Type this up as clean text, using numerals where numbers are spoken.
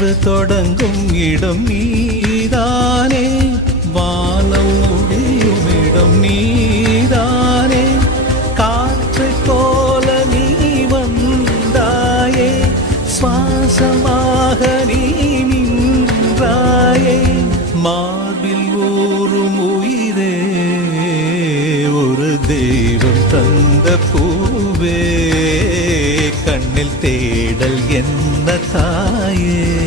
இரவு தொடங்கும் இடம் நீதானே, வானம் முடியும் இடம் நீதானே, காற்றை போல நீ வந்தாயே, சுவாசமாக நீ நின்றாயே, மார்பில் ஊறும் உயிரே, ஒரு தெய்வம் தந்த பூவே, கண்ணில் தேடல் என்ன தாயே.